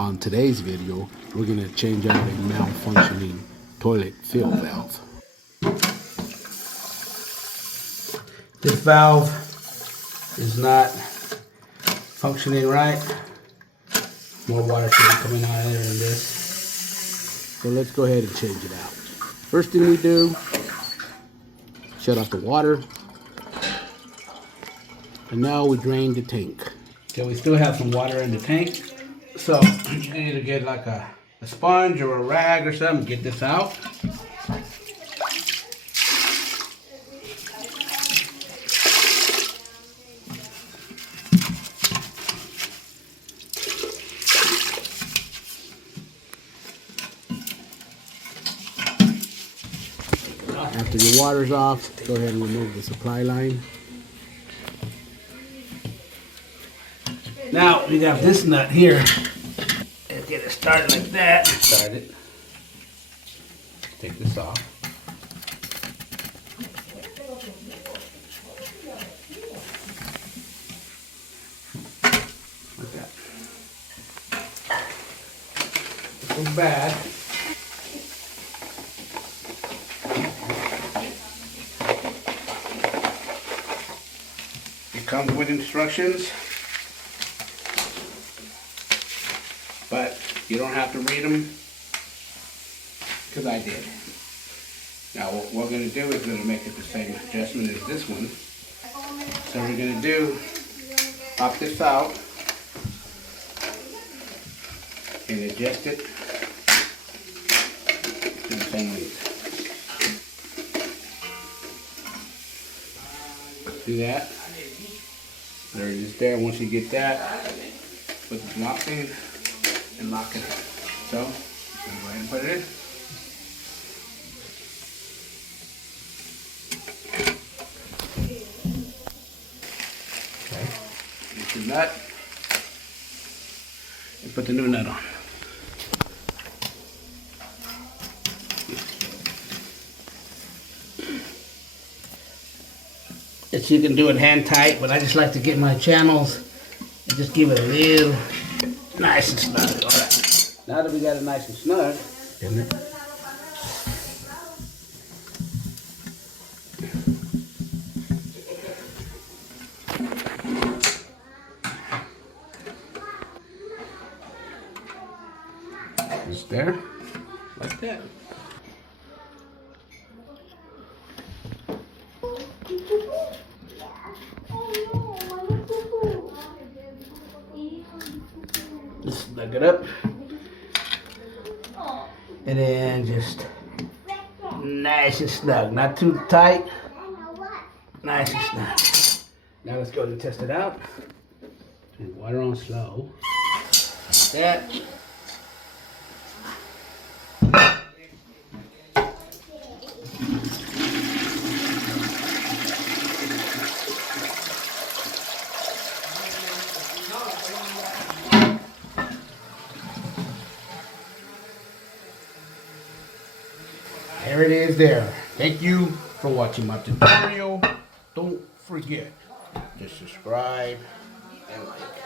On today's video, we're going to change out a malfunctioning toilet fill valve. This valve is not functioning right. More water should be coming out of there than this. So let's go ahead and change it out. First thing we do, shut off the water. And now we drain the tank. Okay, we still have some water in the tank. So you can either get like a sponge or a rag or something, get this out. After your water's off, go ahead and remove the supply line. Now we have this nut here. Let's get it started like that. Start it. Take this off. Like that. So bad. It comes with instructions, but you don't have to read them, because I did. Now what we're going to do is going to make it the same adjustment as this one. So we're going to do, pop this out and adjust it to the same length. Do that. There it is there. Once you get that, put the lock in and lock it in. So, go ahead and put it in. Okay. Get your nut and put the new nut on. You can do it hand tight, but I just like to get my channels and just give it a little nice and snug. All right. Now that we got it nice and snug, isn't it? It's there, like that. Just snug it up, and then just nice and snug, not too tight, nice and snug. Now let's go and test it out. Turn the water on slow, like that. There it is there. Thank you for watching my tutorial. Don't forget to subscribe and like.